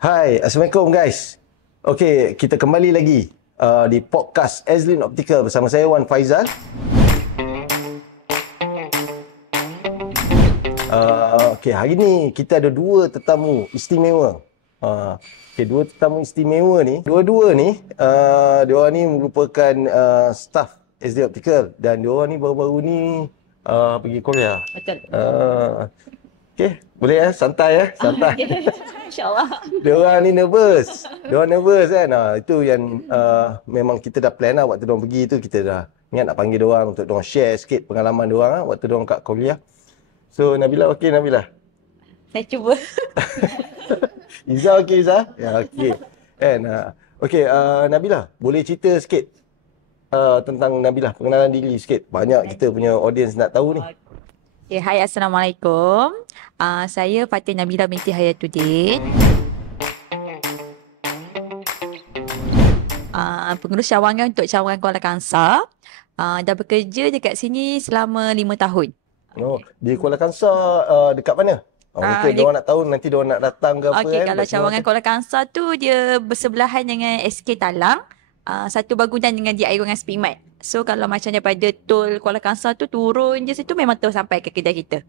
Hai, Assalamualaikum guys. Okey, kita kembali lagi di podcast Azlin Optical bersama saya Wan Faizal. Okey, hari ni kita ada dua tetamu istimewa. Dua tetamu istimewa ni, dua-dua ni, diorang ni merupakan staff Azlin Optical dan diorang ni baru-baru ni pergi Korea. Betul. Okey, boleh santai santai. InsyaAllah. Diorang ni nervous. Diorang nervous kan. Itu yang memang kita dah plan lah waktu diorang pergi tu. Kita dah ingat nak panggil diorang untuk diorang share sikit pengalaman diorang waktu diorang kat Korea. So Nabila okey Nabila? Saya cuba. Izzah okey Izzah? Ya okey. Okey Nabila, boleh cerita sikit tentang Nabila, pengenalan diri sikit. Banyak kita punya audience nak tahu ni. Hai, Assalamualaikum. Saya Fatin Nabila binti Hayatuddin. Pengurus cawangan untuk cawangan Kuala Kangsar. Dah bekerja dekat sini selama 5 tahun. Oh, di Kuala Kangsar dekat mana? Mungkin diorang nak tahu nanti diorang nak datang ke apa Okey, kan. kalau cawangan Kuala Kangsar tu dia bersebelahan dengan SK Talang. Satu bangunan dengan DIY dengan Speedmart. So kalau macam daripada tol Kuala Kangsar tu turun je situ memang terus sampai ke kedai kita.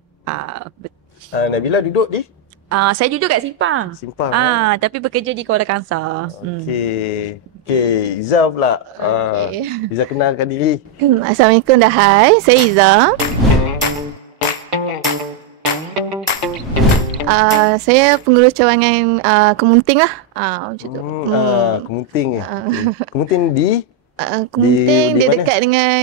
Nabila duduk di? Saya duduk kat Simpang. Simpang. Tapi bekerja di Kuala Kangsar. Okey. Okey, Izzah pula. Izzah kenalkan diri. Assalamualaikum dah, hai. Saya Izzah. Saya pengurus cawangan Kemunting lah. Macam tu. Kemunting. Kemunting di? Kemunting dia dekat dengan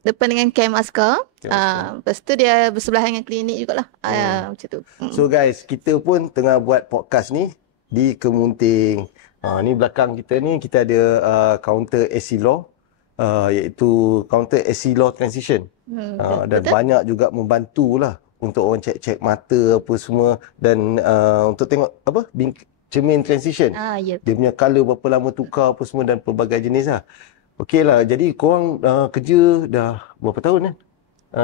depan dengan kem askar. Lepas tu dia bersebelahan dengan klinik jugalah. Macam tu. So guys, kita pun tengah buat podcast ni di Kemunting. Ni belakang kita ni kita ada kaunter AC Law, iaitu kaunter AC Law Transition. Dan banyak juga membantulah untuk orang cek-cek mata apa semua dan untuk tengok apa cermin transition. Yep. Dia punya colour berapa lama tukar apa semua dan pelbagai jenis lah. Okey lah, jadi korang kerja dah berapa tahun kan?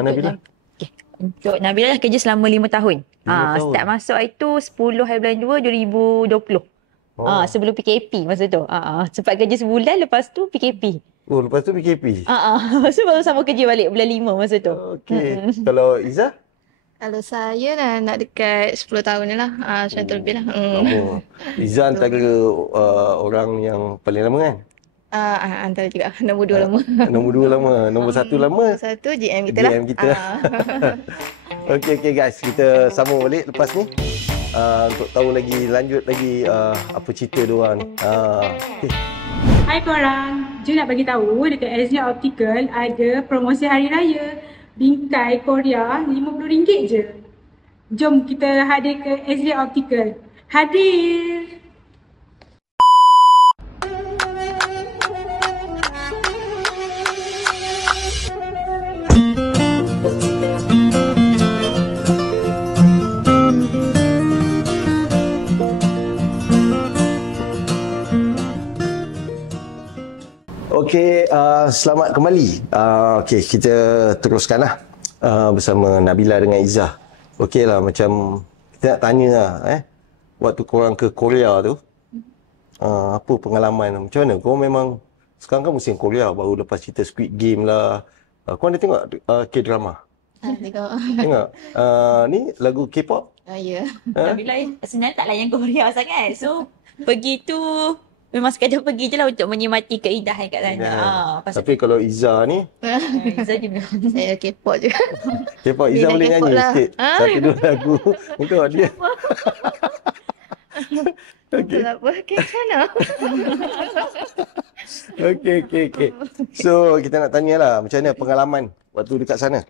Nabila? Okay. Untuk Nabila dah kerja selama 5 tahun. 5 tahun. Start masuk itu 10 hari bulan 2 2020. Sebelum PKP masa tu. Sempat kerja sebulan, lepas tu PKP. Oh, lepas tu PKP? So baru sama kerja balik bulan 5 masa tu. Okey. Kalau Izzah? Kalau saya dah nak dekat 10 tahun ni lah. Macam tu lebih lah. Lama. Izzah antara orang yang paling lama kan? Antara juga. Nombor 2 lama. Nombor 2 lama. Nombor 1 lama? Nombor 1 GM kita lah. GM kita. Okey guys, kita sambung balik lepas ni. Untuk tahu lagi, lanjut lagi apa cerita diorang ni. Okay. Hai korang, Ju nak bagi tahu dekat Azlin Optical ada promosi hari raya bingkai Korea RM50 je. Jom kita hadir ke Azlin Optical. Hadir! Okey, selamat kembali. Okey, kita teruskanlah bersama Nabila dengan Izzah. Okey lah, macam kita nak tanya lah, waktu korang ke Korea tu, apa pengalaman? Macam mana? Korang memang, sekarang kan musim Korea, baru lepas cerita Squid Game lah. Korang dah tengok K-drama? Tengok. Tengok. Ni lagu K-pop? Ya. Nabila sebenarnya tak layan Korea sangat. So pergi tu memang sekadar pergi je lah untuk menikmati keindahan kat sana. Tapi kalau Izzah ni, Izzah juga. Saya K-pop juga. K-pop Izzah boleh nyanyi lah sikit. Satu dua lagu untuk dia. Okey. Apa? Ke sana? Okey. So, kita nak tanyalah macam mana pengalaman waktu dekat sana.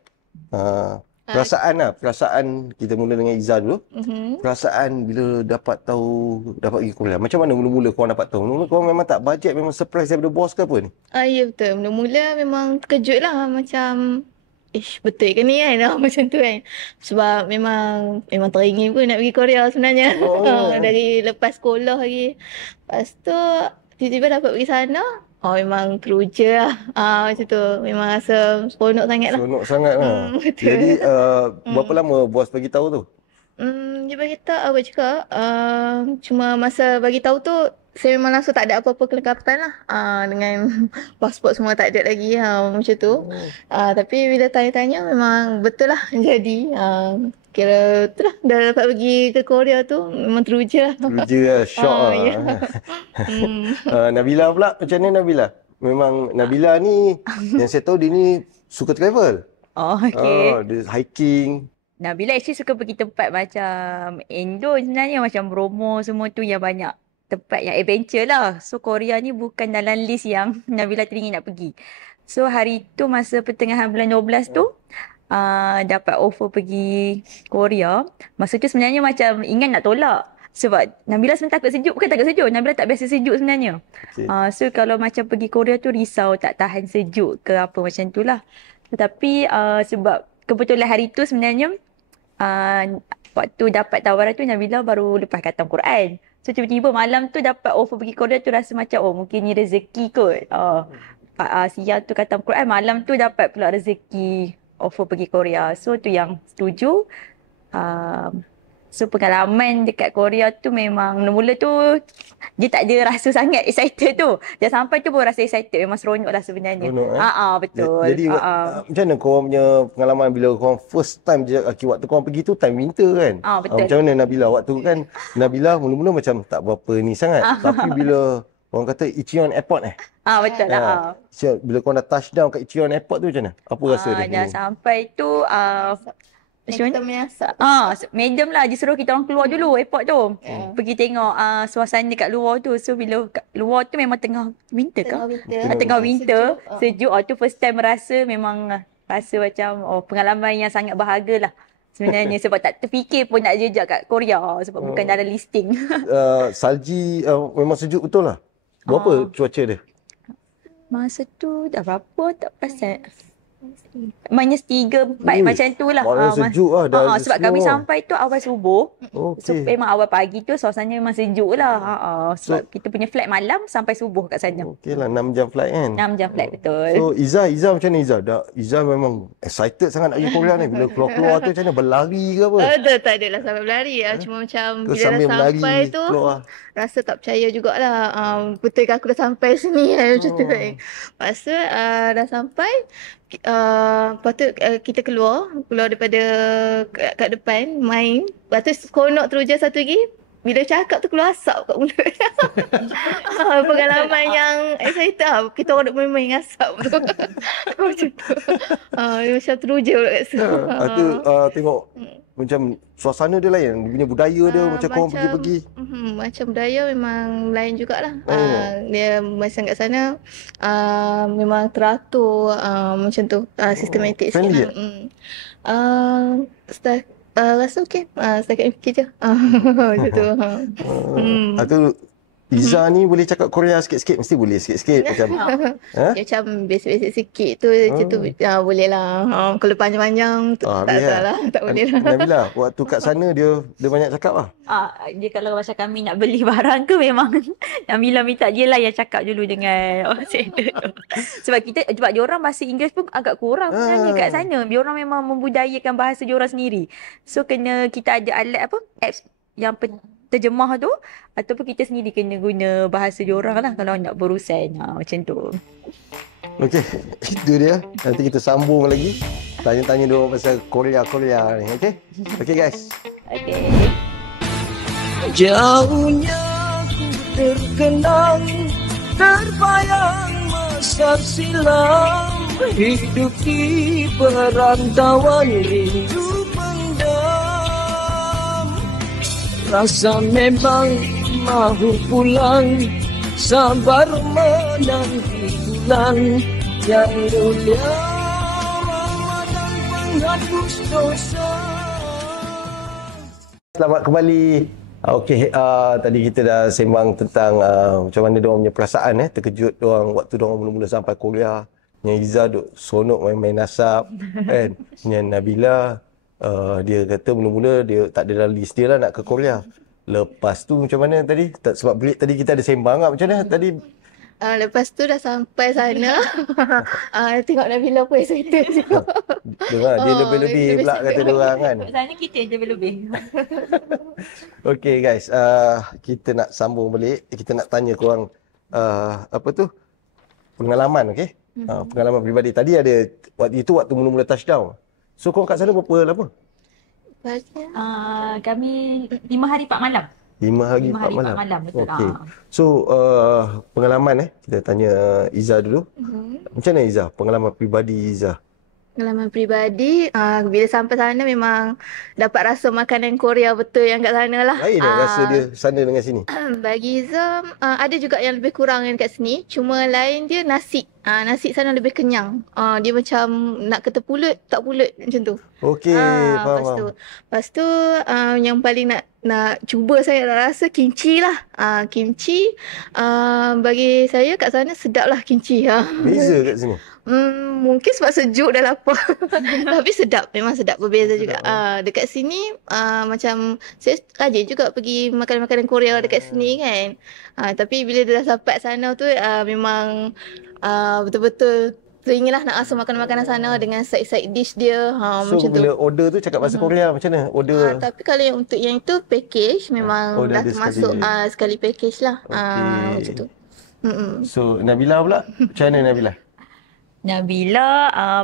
Perasaan kita mula dengan Izzah dulu. Perasaan bila dapat pergi Korea. Macam mana mula-mula korang dapat tahu? Mula-mula korang memang tak bajet, memang surprise daripada bos ke apa ni? Ya betul. Mula-mula memang terkejut lah. Macam betul ke ni kan? Macam tu kan. Sebab memang teringin pun nak pergi Korea sebenarnya. Dari lepas sekolah lagi. Lepas tu tiba-tiba dapat pergi sana. Memang teruja lah. Macam tu. Memang rasa seronok sangat lah. Seronok sangat lah. Betul. Jadi berapa lama bos bagi tahu tu? Dia bagi tahu apa cakap. Cuma masa bagi tahu tu saya memang langsung tak ada apa-apa kelengkapan lah. Dengan pasport semua tak ada lagi macam tu. Tapi bila tanya-tanya memang betul lah jadi. Kira tu lah dah dapat pergi ke Korea tu memang teruja lah. Teruja lah, shock lah. Ya. Hmm. Nabila pula, macam mana Nabila? Memang Nabila ni, yang saya tahu dia ni suka travel. Oh, okay. Dia hiking. Nabila actually suka pergi tempat macam Indo sebenarnya, macam Bromo semua tu yang banyak tempat yang adventure lah. So Korea ni bukan dalam list yang Nabila teringin nak pergi. So hari tu masa pertengahan bulan 12 tu dapat offer pergi Korea. Masa tu sebenarnya macam ingat nak tolak. Sebab Nabila sebenarnya takut sejuk. Bukan takut sejuk, Nabila tak biasa sejuk sebenarnya. Okay. So kalau macam pergi Korea tu risau tak tahan sejuk ke apa macam tu lah. Tetapi sebab kebetulan hari tu sebenarnya waktu dapat tawaran tu Nabila baru lepas khatam Quran. So tiba-tiba malam tu dapat offer pergi Korea tu rasa macam mungkin ni rezeki kot. Siang tu khatam Quran, malam tu dapat pula rezeki offer pergi Korea. So tu yang setuju. So pengalaman dekat Korea tu memang mula tu dia tak ada rasa sangat excited tu. Dah sampai tu baru rasa excited. Memang seronok lah sebenarnya. Betul. Jadi macam mana korang punya pengalaman bila korang first time je waktu korang pergi tu time winter kan? Betul. Macam mana Nabila? Waktu kan Nabila mula-mula macam tak berapa ni sangat. Tapi bila orang kata Icheon Airport betul lah. Bila korang dah touchdown kat Icheon Airport tu macam mana? Apa rasa dia? Dah sampai tu madam lah dia suruh kita orang keluar dulu airport tu. Pergi tengok suasana kat luar tu. So bila kat luar tu memang tengah winter ke? Tengah winter. Sejuk. Tu first time memang rasa macam pengalaman yang sangat bahagia lah. Sebenarnya sebab tak terfikir pun nak jejak kat Korea sebab bukan dalam listing. Salji memang sejuk betul lah. Berapa cuaca dia? Masa tu dah berapa tak perasan. -3, 4 macam tu lah. Sejuk lah. Sebab kami sampai tu awal subuh. Okay. So memang awal pagi tu suasana memang sejuk lah. Sebab kita punya flight malam sampai subuh kat sana. Okey lah, 6 jam flight kan? 6 jam flight, betul. So Izzah macam mana Izzah? Izzah memang excited sangat nak pergi Korea ni. Bila keluar-keluar tu macam mana? Berlari ke apa? Tak adalah sampai berlari. Cuma macam bila dah berlari, sampai tu rasa tak percaya jugalah. Betul ke aku dah sampai sini kan? Macam tu kan. Lepas tu dah sampai. Lepas tu kita keluar daripada kat depan main. Lepas tu seronok teruja satu lagi. Bila cakap tu keluar asap kat mulut. Pengalaman yang excited lah. Kita orang duk main-main asap tu. Macam tu. Macam teruja pula kat situ. Lepas tu tengok macam suasana dia lain. Dia punya budaya dia macam korang pergi-pergi. Macam budaya memang lain jugalah. Dia macam kat sana memang teratur macam tu. Sistematik friendly sikit. Rasa okey. Setakat fikir je. Macam tu. Lepas tu Izzah ni boleh cakap Korea sikit-sikit. Mesti boleh sikit-sikit macam. Macam basic-basic sikit tu. Macam tu boleh lah. Kalau panjang-panjang tu tak salah. Tak boleh lah. Nabila, waktu kat sana dia banyak cakap lah. Dia kalau macam kami nak beli barang ke memang Nabila minta dia lah yang cakap dulu dengan seller tu. Sebab diorang bahasa Inggeris pun agak kurang sebenarnya kat sana. Diorang memang membudayakan bahasa diorang sendiri. So kita ada alat apps yang terjemah tu ataupun kita sendiri kena guna bahasa diorang lah kalau nak berurusan macam tu. Okey, itu dia. Nanti kita sambung lagi tanya-tanya diorang pasal Korea ni. Okey guys. Okey. Jauhnya ku terkenang, terbayang masa silam, hidup di perantauan rindu pendam. Rasa memang mahu pulang, sabar menanti bulan yang mulia Ramadan penghapus dosa. Selamat kembali. Okey, tadi kita dah sembang tentang macam mana diorang punya perasaan terkejut diorang waktu diorang mula-mula sampai Korea. Yang Izzah duk seronok main-main asap kan. Yang Nabila dia kata mula-mula dia tak ada dalam list dia lah nak ke Korea. Lepas tu macam mana tadi? Sebab break tadi kita ada sembang lah macam mana tadi? Lepas tu dah sampai sana. Tengok Nabila pun excited juga. Dengar, dia lebih-lebih lebih pula sampai kata dia orang kan. Kat sana kita je lebih. Okay guys, kita nak sambung balik. Kita nak tanya korang apa tu? Pengalaman, okay? Pengalaman peribadi. Tadi ada waktu mula-mula touchdown. So korang kat sana berapa lama? Lepas Kami 5 hari 4 malam. 5 hari 4 5 hari 4 malam. malam, betul. Okay. So pengalaman kita tanya Iza dulu. Macam mana Iza? Pengalaman peribadi Iza. pengalaman peribadi, bila sampai sana memang dapat rasa makanan Korea betul yang kat sana lah. Lain rasa dia sana dengan sini. Bagi Iza, ada juga yang lebih kurang yang kat sini. Cuma lain dia nasi. Nasi sana lebih kenyang. Dia macam nak kata pulut, tak pulut macam tu. Okey, faham. Lepas tu yang paling nak cuba saya rasa kimchi lah. Kimchi bagi saya kat sana sedap lah kimchi. Beza kat sini. Mungkin sebab sejuk dan lapar. Tapi sedap, memang sedap, berbeza juga. Dekat sini macam saya rajin juga pergi makan makanan Korea dekat sini kan. Tapi bila dah sampai sana tu memang betul-betul teringatlah nak rasa makanan-makanan sana dengan side dish dia. So Macam bila tu. order tu cakap bahasa Korea macam mana? Order Tapi kalau yang untuk yang itu package memang dah dah ada termasuk sekali package lah. Okey. Macam tu. So Nabila pula, macam mana Nabila? Nabila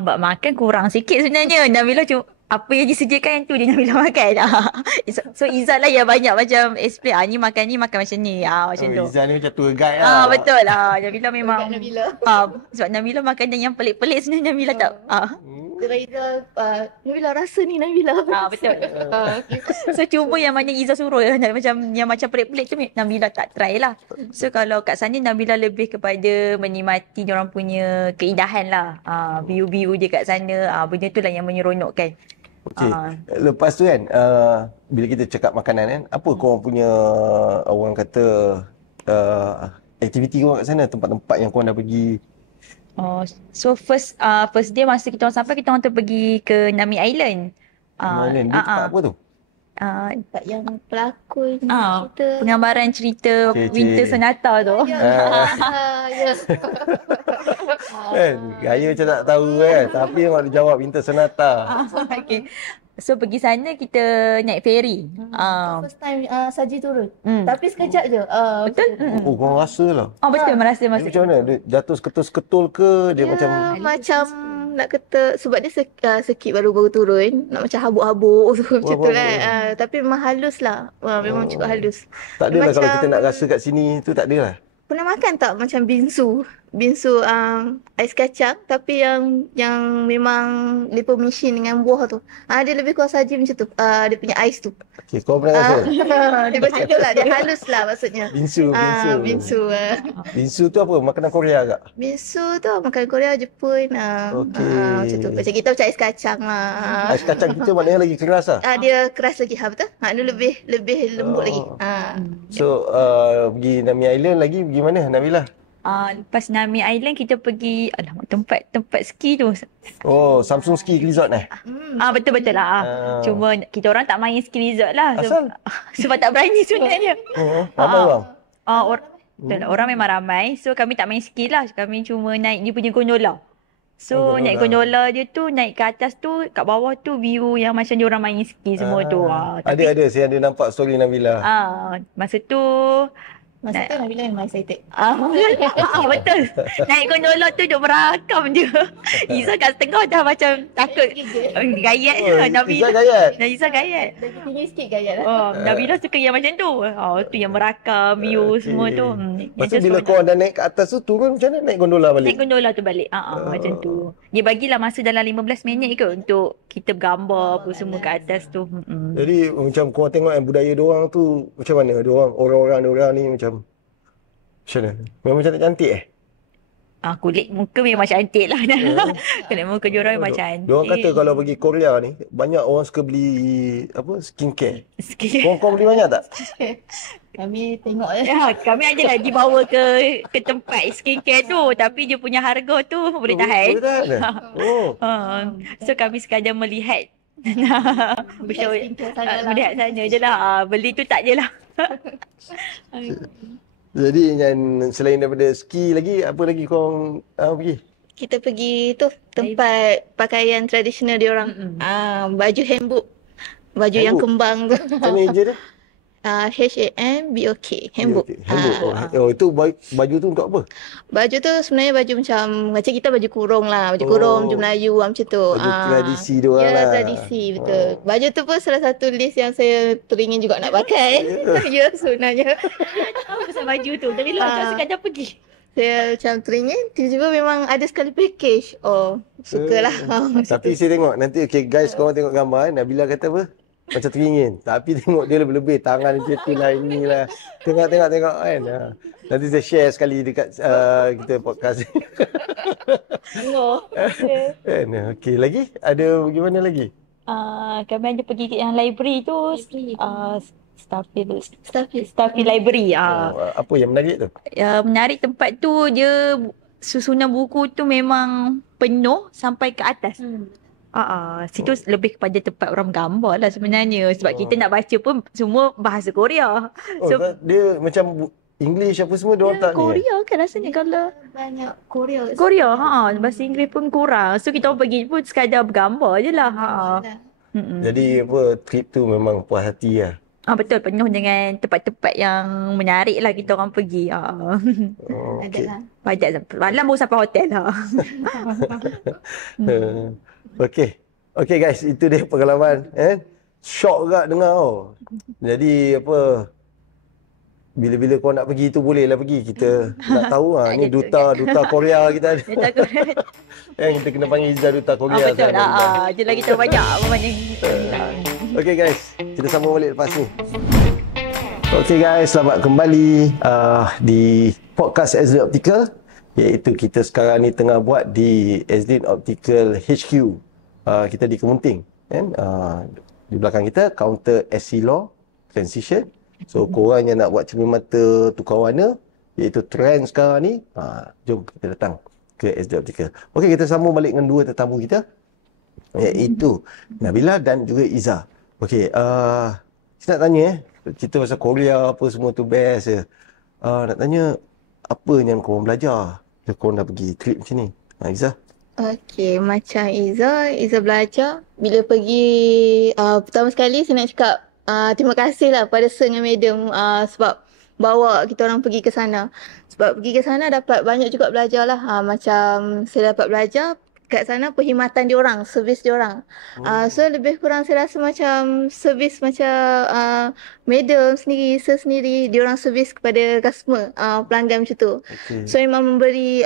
buat makan kurang sikit sebenarnya. Nabila cuma apa yang disediakan tu dia Nabila makan. So Izzat lah yang banyak macam explain. Ni makan macam ni. Macam tu. Izzat ni macam tour guide lah. Betul lah. Nabila memang Nabila. sebab Nabila makan yang pelik-pelik sebenarnya Nabila tak. Izzat, Nabila rasa ni Nabila. Betul. So cuba yang mana Izzat suruh macam pelik-pelik tu Nabila tak try lah. So kalau kat sana Nabila lebih kepada menikmati diorang punya keindahan lah. View-view dia kat sana. Benda tu lah yang menyeronokkan. Okey. Lepas tu kan, bila kita cakap makanan kan, apa korang punya orang kata aktiviti korang kat sana, tempat-tempat yang korang dah pergi? So first day masa kita orang sampai, kita orang tu pergi ke Nami Island. Nami Island, dia tempat apa tu? Tempat yang pelakon cerita. Penggambaran cerita Winter Sonata tu. Ya. Kan, gaya macam tak tahu kan, tapi orang dia jawab Winter Sonata. Okay. So pergi sana kita naik ferry. First time Saji turun. Tapi sekejap je. Betul? Oh, korang rasa lah. Betul merasa Dia macam mana? Dia jatuh seketul-seketul ke? Dia macam nak kata sebab dia sekit baru turun, nak macam habuk-habuk macam tu lah. Tapi memang halus lah. Memang cukup halus. tak adalah kalau kita nak rasa kat sini tu, tak adalah. Pernah makan tak macam bingsu ais kacang tapi yang memang lipo machine dengan buah tu. Dia lebih kurang saja macam tu. Dia punya ais tu. Okey, kau pernah rasa? Dia macam tu lah, dia halus lah maksudnya. Bingsu. Bingsu tu apa? Makanan Korea agak? Bingsu tu makanan Korea, Jepun. Okey. Macam tu. Macam kita macam ais kacang lah. Ais kacang kita maknanya lagi keras lah. Dia keras lagi, betul? Dia lebih lembut lagi. So pergi Nami Island lagi, pergi mana Nabila? Lepas Nami Island kita pergi tempat ski tu. Samsung Ski Resort Betul-betul lah. Cuma kita orang tak main ski resort lah. Asal? Sebab tak berani sebenarnya. Ramai orang? Orang memang ramai. So kami tak main ski lah. Kami cuma naik dia punya gondola. So naik gondola dia tu, naik ke atas tu, kat bawah tu view yang macam dia orang main ski semua tu. Ada, saya ada nampak story Nabila. Masa tu Nabila memang excited. Betul. Naik gondola tu duk merakam je. Izzah kat setengah dah macam takut. Gayat je Nabila. Izzah gayat. Lagi tinggi sikit gaya lah. Nabila suka yang macam tu. Tu yang merakam view semua tu. Lepas tu bila korang dah naik ke atas tu, turun macam mana naik gondola balik? Naik gondola tu balik. Macam tu. Dia bagilah masa dalam 15 minit ke untuk kita bergambar apa semua kat atas tu. Jadi macam korang tengok budaya diorang tu macam mana? Orang-orang diorang ni macam mana? Memang cantik-cantik kulit muka memang cantik lah. Kulit muka diorang memang cantik. Diorang kata kalau pergi Korea ni, banyak orang suka beli skincare. Korang beli banyak tak? Kami tengok je. Kami adalah dibawa ke tempat skincare tu, tapi dia punya harga tu boleh tahan. So kami sekadar melihat. Melihat sana je lah. Beli tu tak je lah. Jadi yang selain daripada ski lagi, apa lagi korang pergi? Kita pergi tu tempat pakaian tradisional dia orang. Baju hanbok. Baju yang Hanbok? kembang tu. Macam mana je dia? HAMBOK. Hanbok. Oh, itu baju tu untuk apa? Baju tu sebenarnya baju macam kita baju kurung lah. Baju kurung, baju Melayu macam tu. Baju tradisi dia orang Ya, lah. tradisi, betul. Baju tu pun salah satu list yang saya teringin juga nak pakai. Ya, sebenarnya. Tahu pasal baju tu. Tapi lah tak sekadar pergi. Saya macam teringin, tiba-tiba memang ada sekali package. Oh, sukalah. Tapi saya tengok nanti, okay guys, korang tengok gambar Nabila kata apa? Macam teringin. Tapi tengok dia lebih-lebih. Tangan macam tu lah, inilah. Tengok kan. Nanti saya share sekali dekat kita podcast. Kan? Okay, lagi? Ada bagaimana lagi? Kami ada pergi ke yang library tu. Starfield. Starfield Library. Apa yang menarik tu? Menarik tempat tu, dia susunan buku tu memang penuh sampai ke atas. Situ lebih kepada tempat orang gambar lah sebenarnya. Sebab kita nak baca pun semua bahasa Korea. Dia macam English apa semua dia orang tak ni? Korea kan rasanya kalau Banyak Korea. bahasa Inggeris pun kurang. So kita orang pergi pun sekadar bergambar je lah. Jadi trip tu memang puas hati lah. Betul, penuh dengan tempat-tempat yang menarik lah kita orang pergi. Okay. Bajet malam baru sampai hotel lah. Okay guys, itu dia pengalaman. Shock juga dengar tau. Jadi bila-bila kau nak pergi tu bolehlah pergi. Kita nak tahu ni duta Korea kita ada. Duta Korea. Kita kena panggil Izzah duta Korea. Betul. Jelah kita banyak Okay guys, kita sambung balik lepas ni. Okay guys, selamat kembali di podcast SD Optical. Iaitu kita sekarang ni tengah buat di SD Optical HQ. Kita di Kemunting. Di belakang kita, counter SC Law Transition. So korang yang nak buat cermin mata tukar warna, iaitu trend sekarang ni, jom kita datang ke SD Optical. Okay, kita sambung balik dengan dua tetamu kita, iaitu Nabila dan juga Izzah. Okay, kita nak tanya cerita pasal Korea apa semua tu best je. Nak tanya apa yang korang belajar bila korang dah pergi trip macam ni? Izzah? Okay, macam Izzah belajar bila pergi pertama sekali saya nak cakap terima kasih lah pada Sir dengan Madam sebab bawa kita orang pergi ke sana. Sebab pergi ke sana dapat banyak juga belajar lah. Macam saya dapat belajar kat sana perkhidmatan diorang, servis diorang. So lebih kurang saya rasa macam servis macam Madam sendiri, Sir sendiri, diorang servis kepada customer, pelanggan macam tu. So memang memberi,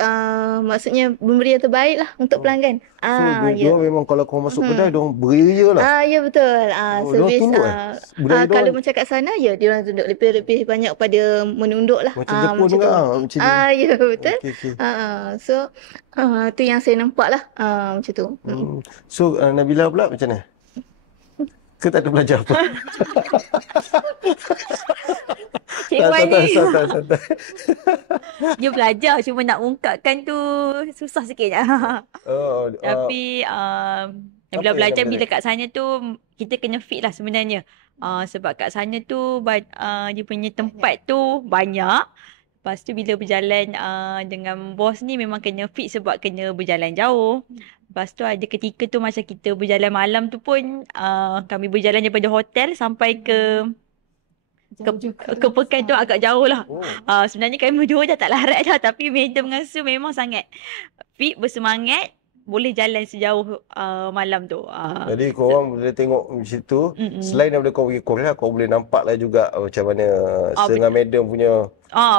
maksudnya memberi yang terbaik lah untuk pelanggan. So diorang memang kalau korang masuk kedai, diorang beria lah. Ya betul. Servis kalau macam kat sana, ya diorang tunduk lebih banyak pada menunduk lah. Macam Jepun juga macam ni. Ya betul. So tu yang saya nampak lah macam tu. So Nabila pula macam mana? Ke tak ada belajar apa? Cikgu ni Santai. dia belajar, cuma nak ungkapkan tu susah sikit. Tapi bila belajar, bila kat sana tu kita kena fit lah sebenarnya. Sebab kat sana tu dia punya tempat tu banyak. Lepas tu bila berjalan dengan bos ni memang kena fit sebab kena berjalan jauh. Lepas tu ada ketika tu macam kita berjalan malam tu pun kami berjalan daripada hotel sampai ke pekan tu agak jauh lah. Sebenarnya kami berdua dah tak larat dah, tapi Madam dengan Su memang sangat fit, bersemangat, boleh jalan sejauh malam tu. Jadi korang boleh tengok macam tu. Selain daripada kau pergi Korea, kau boleh nampak lah juga macam mana dengan Madam punya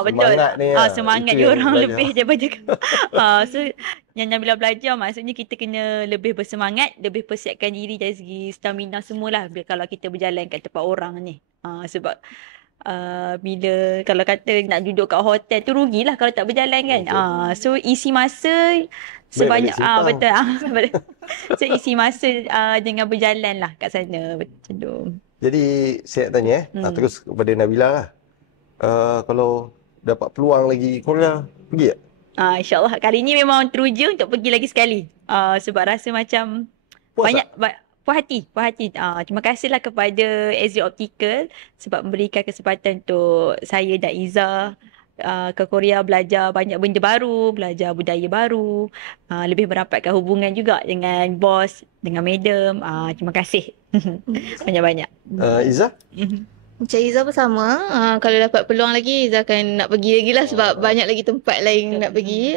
semangat ni. Semangat dia orang lebih daripada so yang Nabila belajar, maksudnya kita kena lebih bersemangat, lebih persiapkan diri dari segi stamina semualah kalau kita berjalan kat tempat orang ni. Sebab bila kalau kata nak duduk kat hotel tu rugilah kalau tak berjalan kan. So isi masa sebanyak betul. So isi masa dengan berjalan lah kat sana macam tu. Jadi saya nak tanya terus kepada Nabila lah. Kalau dapat peluang lagi Korea, pergi tak? InsyaAllah kali ni memang teruja untuk pergi lagi sekali. Sebab rasa macam puas hati. Terima kasihlah kepada SD Optical sebab memberikan kesempatan untuk saya dan Izzah ke Korea belajar banyak benda baru, belajar budaya baru, lebih merapatkan hubungan juga dengan bos, dengan madam. Terima kasih. Banyak-banyak. Izzah? Macam Izzah pun sama. Kalau dapat peluang lagi, Izzah akan nak pergi lagi lah sebab banyak lagi tempat lain nak pergi.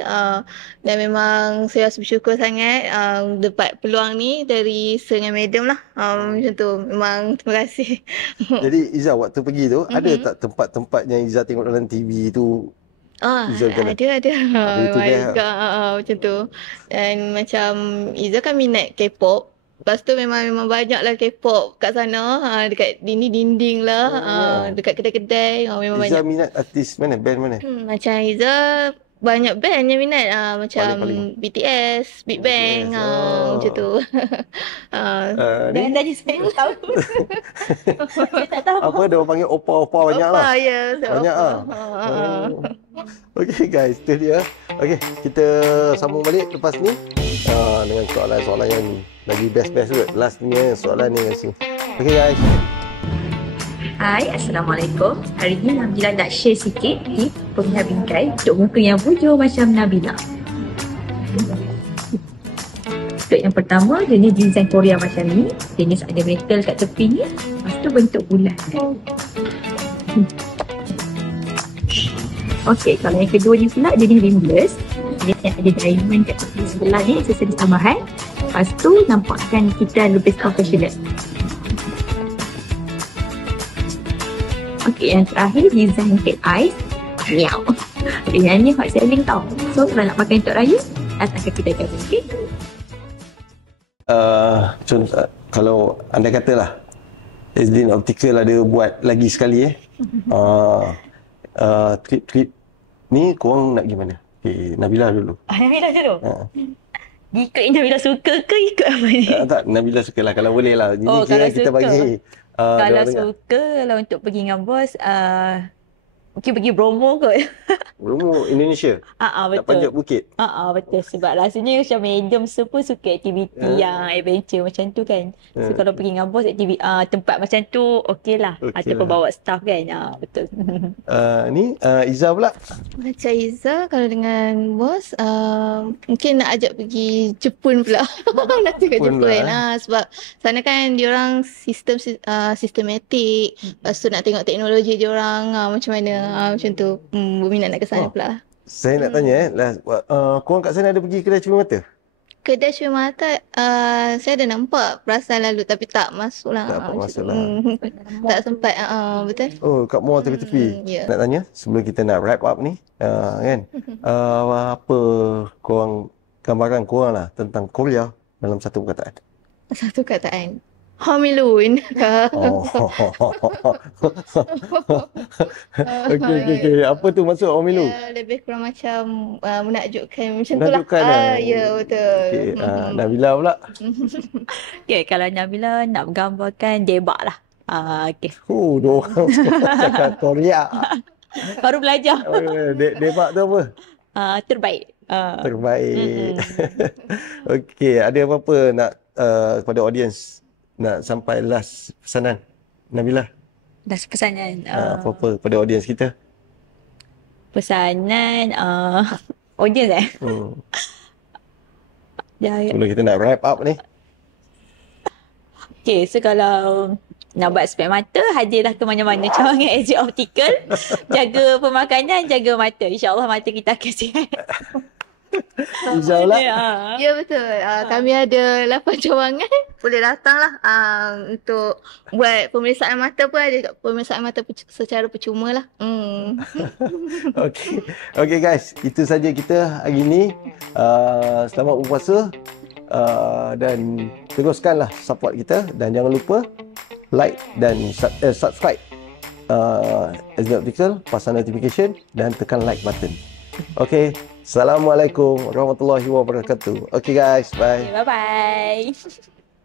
Dan memang saya rasa bersyukur sangat dapat peluang ni dari Sir dengan Madam lah. Macam tu. Memang terima kasih. Jadi Izzah waktu pergi tu, ada tak tempat-tempat yang Izzah tengok dalam TV tu? Izzah macam mana? Ada. itu Memang dia. juga macam tu. Dan macam Izzah kan minat K-pop. Lepas tu memang banyak lah K-pop kat sana. Dekat dinding-dinding lah. Dekat kedai-kedai. Memang Izzah banyak. minat artis mana? Band mana? Macam Izzah banyak band yang minat. Macam Paling-paling. BTS, Big Bang. Macam tu. Ni Jangan tanya saya tak tahu. Saya tak tahu. apa dia orang panggil opa-opa banyak lah. Ya, Banyak lah. Okay guys, tu dia. Okay, kita sambung balik lepas ni dengan soalan-soalan yang lagi best-best tu. Last ni soalan ni rasa. Okay guys. Hai, Assalamualaikum. Hari ni Nabila nak share sikit tip pemilihan bingkai untuk muka yang bujur macam Nabila. Untuk yang pertama, jenis design Korea macam ni. Jenis ada metal kat tepi ni. Lepas tu bentuk bulat. Okey, kalau yang kedua ni pula jenis rimless. Jenis yang ada diamond kat tepi sebelah ni, aksesoris tambahan. Lepas tu nampakkan kita lebih profesional. Okey, yang terakhir design cat eyes. Miau. Yang ni hot selling tau. So kalau nak pakai untuk raya, datang ke kedai kami. Okay? Contoh, kalau anda katalah Esdin Optical ada buat lagi sekali trip ni korang nak pergi mana? Okay, Nabila dulu. Nabila dulu. Ikut yang Nabila suka ke ikut apa ni? Tak, Nabila suka lah kalau boleh lah. Jadi kalau kita suka. bagi Kalau dengar. suka, kalau untuk pergi dengan bos, mungkin pergi Bromo kot. Bromo Indonesia. Nak Betul. panjat bukit. Betul. Sebab rasanya macam medium pun suka aktiviti yang adventure macam tu kan. So kalau pergi dengan bos, tempat macam tu okey lah. Ataupun bawa staff kan. Betul. Ni Izzah pula. Macam Izzah kalau dengan bos mungkin nak ajak pergi Jepun pula. Nak pergi Jepun Jepun pula, sebab sana kan diorang sistematik. Lepas tu nak tengok teknologi diorang macam mana. Macam tu. Berminat nak ke sana pula. Saya nak tanya korang kat sana ada pergi kedai cumi mata? Kedai cumi mata saya ada nampak perasan lalu tapi tak masuk lah. Tak masuk lah. Tak sempat. Betul. Oh, kat mall tepi-tepi. Ya. Nak tanya sebelum kita nak wrap up ni, kan? Apa gambaran korang lah tentang Korea dalam satu perkataan? Satu kataan. Hamilun. Okey. Apa tu maksud Omilu? Ya, lebih kurang macam menakjubkan macam tu lah. Menakjubkan, Ya, betul. Okey, Nabila pula. Okay, kalau Nabila nak menggambarkan debak lah. Okay. Dua orang cakap Korea. Baru belajar. Debak tu apa? Terbaik. Terbaik. Okey, ada apa-apa nak kepada audience? Nak sampai last pesanan Nabila? Last pesanan. Apa-apa kepada audience kita? Pesanan audience Sebelum kita nak wrap up ni. Okay, so kalau nak buat spek mata, hadirlah ke mana-mana cawangan SG Optical. Jaga pemakanan, jaga mata. InsyaAllah mata kita akan sihat. InsyaAllah. Ya, betul. Kami ada 8 cawangan. Boleh datanglah untuk buat pemeriksaan mata pun ada. Pemeriksaan mata secara percuma lah. Okay guys, itu saja kita hari ini. Selamat berpuasa dan teruskanlah support kita dan jangan lupa like dan subscribe SG Optical, pasang notification dan tekan like button. Okay, Assalamualaikum warahmatullahi wabarakatuh. Okay guys, bye. Bye-bye.